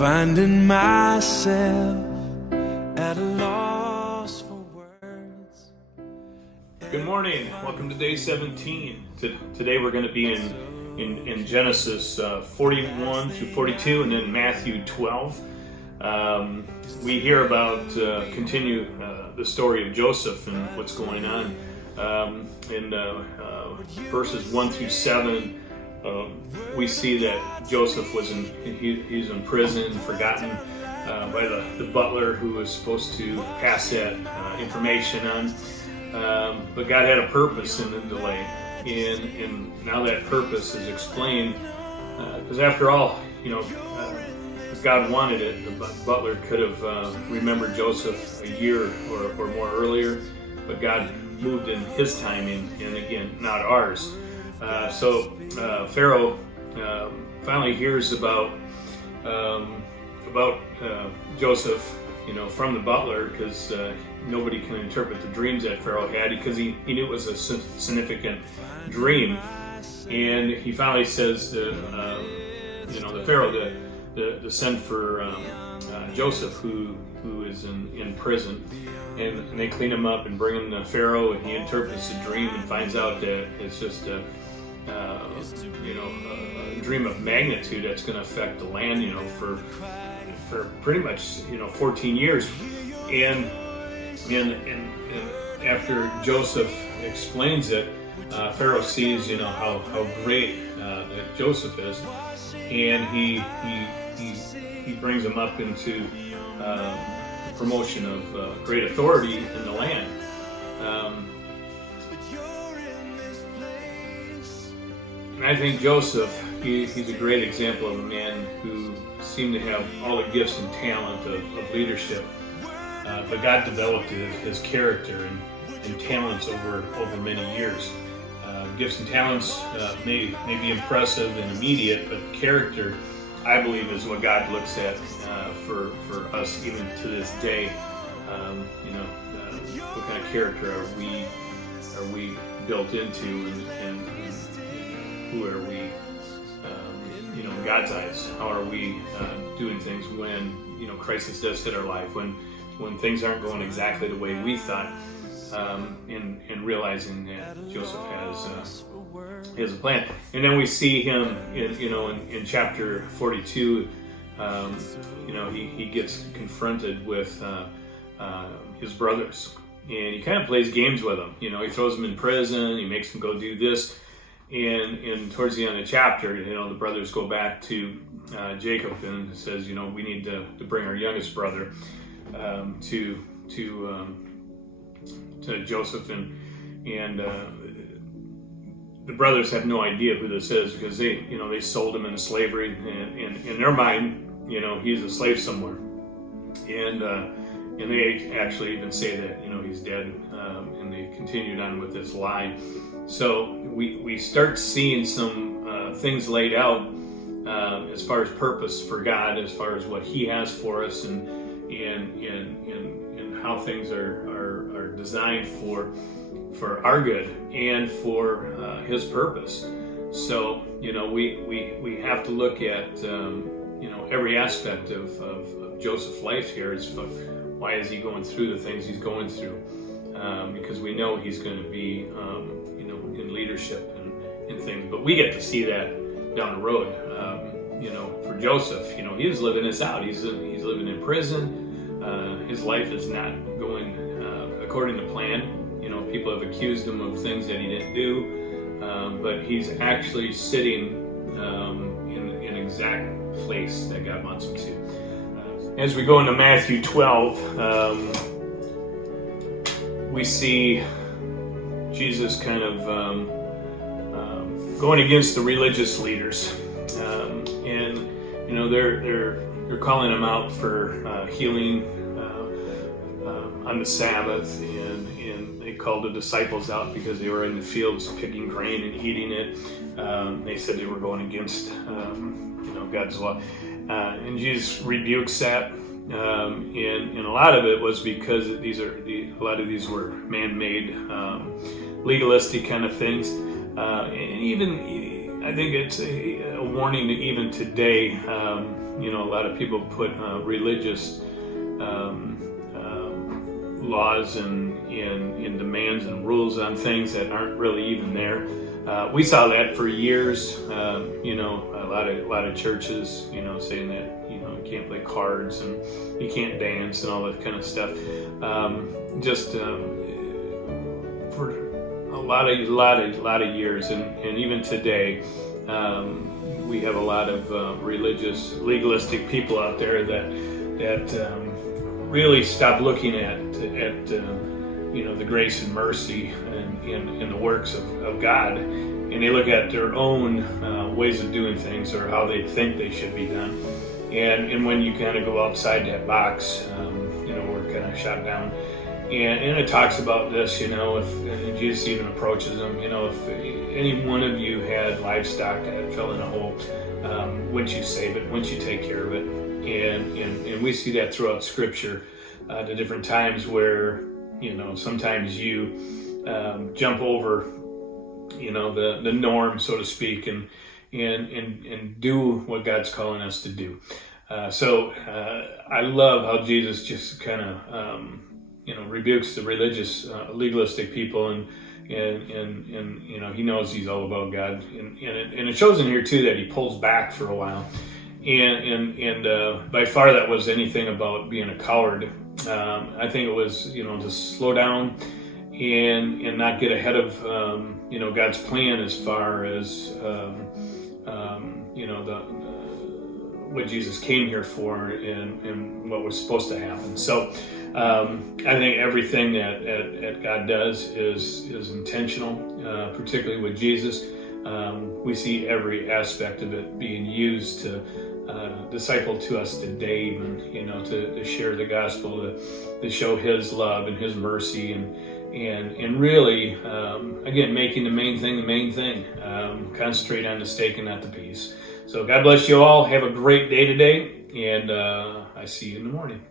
finding myself at a loss for words. Good morning. Welcome to day 17. Today we're going to be in Genesis 41 through 42 and then Matthew 12. We hear about continue the story of Joseph and what's going on. In verses 1 through 7, we see that Joseph he's in prison, forgotten by the butler who was supposed to pass that information on. But God had a purpose in the delay, and now that purpose is explained. Because after all, if God wanted it, the butler could have remembered Joseph a year or more earlier, but God moved in His timing, and again, not ours. So Pharaoh finally hears about Joseph, from the butler, because nobody can interpret the dreams that Pharaoh had, because he knew it was a significant dream, and he finally says to the Pharaoh to send for Joseph, who is in prison, and they clean him up and bring him to Pharaoh, and he interprets the dream and finds out that it's just a dream of magnitude that's going to affect the land, for pretty much 14 years, and after Joseph explains it, Pharaoh sees how great that Joseph is, and he brings him up into promotion of great authority in the land. And I think Joseph, he's a great example of a man who seemed to have all the gifts and talent of leadership, but God developed his character and talents over many years. Gifts and talents may be impressive and immediate, but character, I believe, is what God looks at for us even to this day. What kind of character are we built into, and who are we, in God's eyes? How are we doing things when crisis does hit our life, when things aren't going exactly the way we thought, and realizing that Joseph has a plan. And then we see him in chapter 42. He gets confronted with his brothers, and he kind of plays games with them. He throws them in prison, he makes them go do this, and towards the end of the chapter, the brothers go back to Jacob and says, we need to bring our youngest brother to Joseph, and the brothers have no idea who this is, because they sold him into slavery, and in their mind, he's a slave somewhere, and they actually even say that he's dead, and they continued on with this lie. So we start seeing some things laid out as far as purpose for God, as far as what He has for us, and how things are designed for our good and for His purpose. So we have to look at every aspect of Joseph's life here. Is why is he going through the things he's going through? Because we know he's going to be in leadership and things, but we get to see that down the road. For Joseph, he was living this out. He's living in prison. His life is not going according to plan. People have accused him of things that he didn't do, but he's actually sitting in exact place that God wants him to. As we go into Matthew 12, we see Jesus kind of going against the religious leaders, and they're calling him out for healing on the Sabbath, and they called the disciples out because they were in the fields picking grain and eating it. They said they were going against God's law, and Jesus rebukes that. And a lot of it was because a lot of these were man-made, legalistic kind of things, and even I think it's a warning even today. A lot of people put religious laws and demands and rules on things that aren't really even there. We saw that for years. A lot of churches, saying that you can't play cards and you can't dance and all that kind of stuff. For a lot of years, and even today, we have a lot of religious, legalistic people out there that really stop looking at the grace and mercy and the works of God, and they look at their own ways of doing things or how they think they should be done. And when you kind of go outside that box, we're kind of shot down. And it talks about this, if Jesus even approaches them, if any one of you had livestock that fell in a hole, wouldn't you save it? Wouldn't you take care of it? And we see that throughout Scripture, the different times where, sometimes you jump over, the norm, so to speak, and do what God's calling us to do. So I love how Jesus just kind of rebukes the religious, legalistic people, and he knows he's all about God, and it shows in here too that he pulls back for a while, and by far that was anything about being a coward. I think it was to slow down and not get ahead of God's plan as far as what Jesus came here for and what was supposed to happen. So I think everything that God does is intentional, particularly with Jesus. We see every aspect of it being used to disciple to us today, even to share the gospel, to show His love and His mercy, and really, again, making the main thing. Concentrate on the steak and not the peas. So God bless you all. Have a great day today, and I see you in the morning.